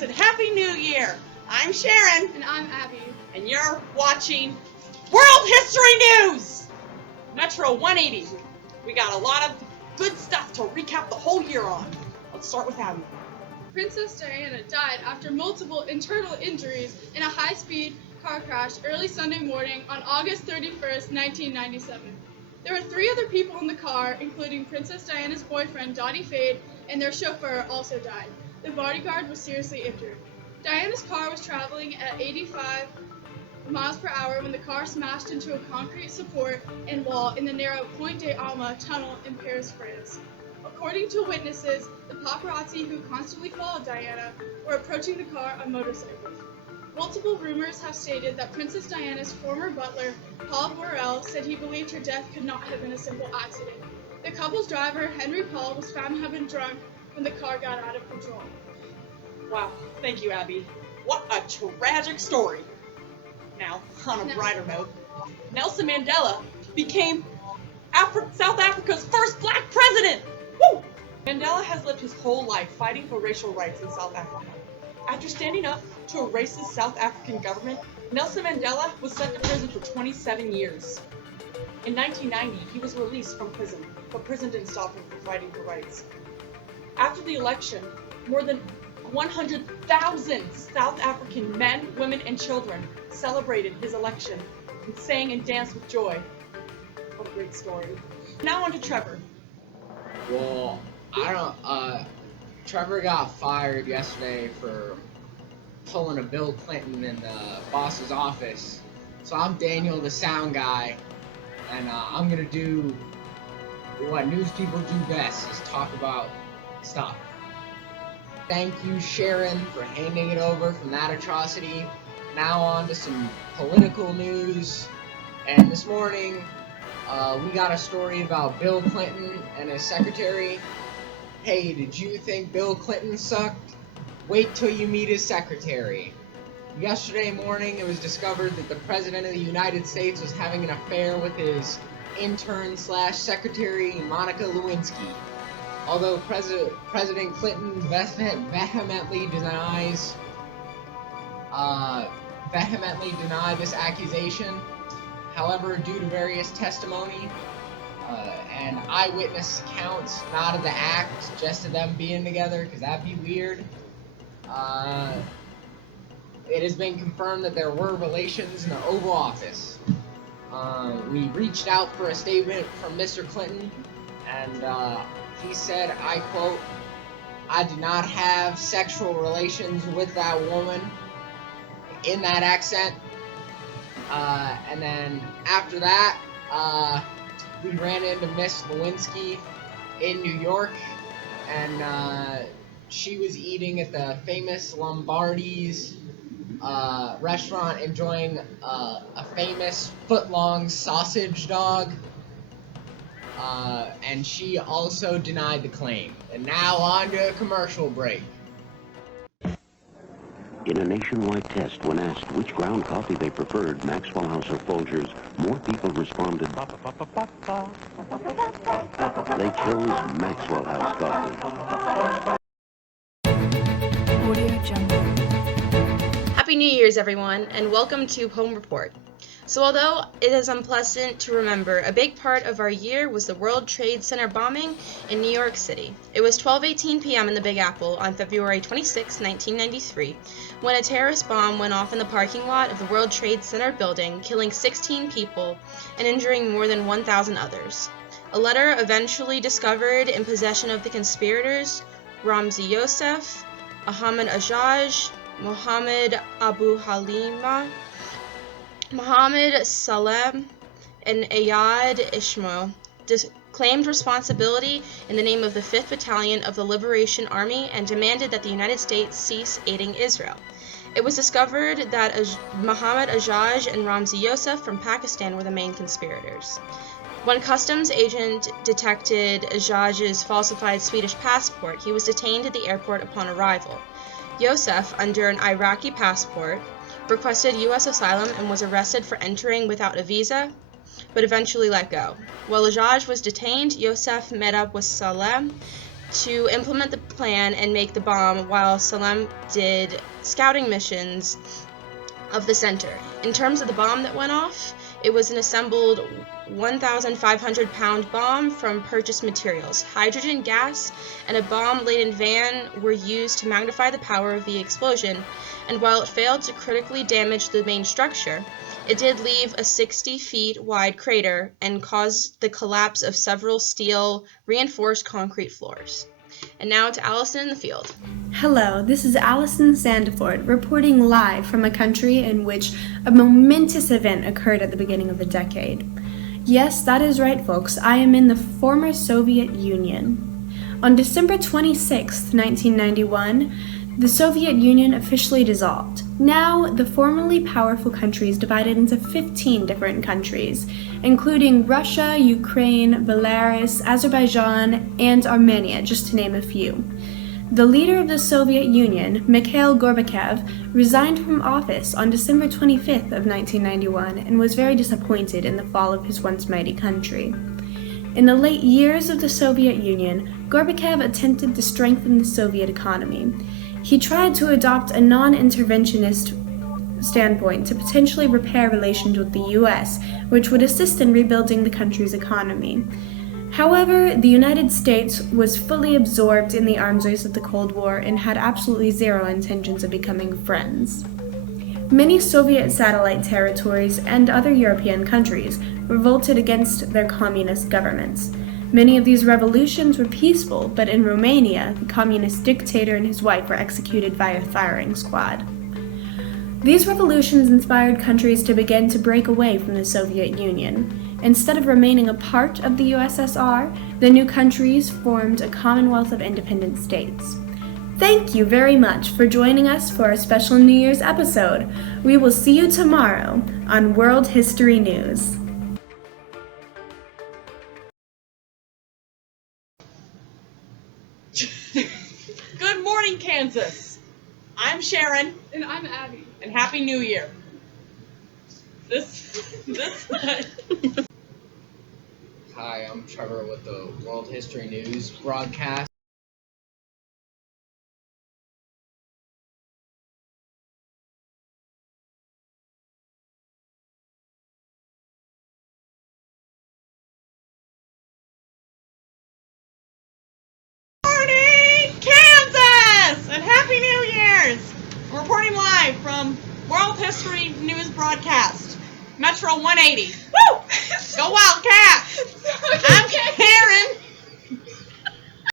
guys, and Happy New Year! I'm Sharon. And I'm Abby. And you're watching World History News! Metro 180. We got a lot of good stuff to recap the whole year on. Let's start with Abby. Princess Diana died after multiple internal injuries in a high-speed car crash early Sunday morning on August 31st, 1997. There were 3 other people in the car, including Princess Diana's boyfriend, Dottie Fade, and their chauffeur also died. The bodyguard was seriously injured. Diana's car was traveling at 85 miles per hour when the car smashed into a concrete support and wall in the narrow Point de Alma tunnel in Paris, France. According to witnesses, the paparazzi who constantly followed Diana were approaching the car on motorcycles. Multiple rumors have stated that Princess Diana's former butler, Paul Borel, said he believed her death could not have been a simple accident. The couple's driver, Henry Paul, was found to have been drunk when the car got out of control. Wow, thank you, Abby. What a tragic story. Now, on a brighter note, Nelson Mandela became South Africa's first black president. Woo! Mandela has lived his whole life fighting for racial rights in South Africa. After standing up to a racist South African government, Nelson Mandela was sent to prison for 27 years. In 1990, he was released from prison, but prison didn't stop him from fighting for rights. After the election, more than 100,000 South African men, women, and children celebrated his election and sang and danced with joy. What a great story. Now on to Trevor. Well, Trevor got fired yesterday for pulling a Bill Clinton in the boss's office. So I'm Daniel, the sound guy, and I'm gonna do what news people do best, is talk about stuff. Thank you, Sharon, for handing it over from that atrocity. Now on to some political news. And this morning, we got a story about Bill Clinton and his secretary. Hey, did you think Bill Clinton sucked? Wait till you meet his secretary. Yesterday morning, it was discovered that the President of the United States was having an affair with his intern/secretary, Monica Lewinsky. Although President Clinton vehemently denied this accusation. However, due to various testimony and eyewitness accounts, not of the act, just of them being together, because that'd be weird, it has been confirmed that there were relations in the Oval Office. We reached out for a statement from Mr. Clinton, and he said, I quote, "I did not have sexual relations with that woman," in that accent. And then after that, we ran into Miss Lewinsky in New York, and she was eating at the famous Lombardi's restaurant, enjoying a famous foot-long sausage dog. And she also denied the claim. And now on to a commercial break. In a nationwide test, when asked which ground coffee they preferred, Maxwell House or Folgers, more people responded, they chose Maxwell House coffee. Happy New Year's, everyone, and welcome to Home Report. So although it is unpleasant to remember, a big part of our year was the World Trade Center bombing in New York City. It was 12:18 p.m. in the Big Apple on February 26, 1993, when a terrorist bomb went off in the parking lot of the World Trade Center building, killing 16 people and injuring more than 1,000 others. A letter eventually discovered in possession of the conspirators, Ramzi Youssef, Ahmed Ajaj, Mohammed Abu Halima, Mohammed Salem, and Ayad Ishmael claimed responsibility in the name of the 5th Battalion of the Liberation Army and demanded that the United States cease aiding Israel. It was discovered that Mohammed Ajaj and Ramzi Youssef from Pakistan were the main conspirators. When customs agent detected Ajaj's falsified Swedish passport, he was detained at the airport upon arrival. Youssef, under an Iraqi passport, requested U.S. asylum and was arrested for entering without a visa, but eventually let go. While Ajaj was detained, Youssef met up with Salem to implement the plan and make the bomb, while Salem did scouting missions of the center. In terms of the bomb that went off, it was an assembled 1,500-pound bomb from purchased materials. Hydrogen gas and a bomb-laden van were used to magnify the power of the explosion, and while it failed to critically damage the main structure, it did leave a 60 feet wide crater and caused the collapse of several steel reinforced concrete floors. And now to Allison in the field. Hello, this is Allison Sandiford reporting live from a country in which a momentous event occurred at the beginning of the decade. Yes, that is right, folks. I am in the former Soviet Union. On December 26, 1991, the Soviet Union officially dissolved. Now, the formerly powerful country is divided into 15 different countries, including Russia, Ukraine, Belarus, Azerbaijan, and Armenia, just to name a few. The leader of the Soviet Union, Mikhail Gorbachev, resigned from office on December 25th of 1991 and was very disappointed in the fall of his once mighty country. In the late years of the Soviet Union, Gorbachev attempted to strengthen the Soviet economy. He tried to adopt a non-interventionist standpoint to potentially repair relations with the US, which would assist in rebuilding the country's economy. However, the United States was fully absorbed in the arms race of the Cold War and had absolutely zero intentions of becoming friends. Many Soviet satellite territories and other European countries revolted against their communist governments. Many of these revolutions were peaceful, but in Romania, the communist dictator and his wife were executed via firing squad. These revolutions inspired countries to begin to break away from the Soviet Union. Instead of remaining a part of the USSR, the new countries formed a Commonwealth of Independent States. Thank you very much for joining us for our special New Year's episode. We will see you tomorrow on World History News. Good morning, Kansas. I'm Sharon, And I'm Abby. and Happy New Year. Hi, I'm Trevor with the World History News broadcast. Morning, Kansas, and Happy New Year's. We're reporting live from World History News broadcast, Metro 180. Woo! Go Wildcats! I'm Karen.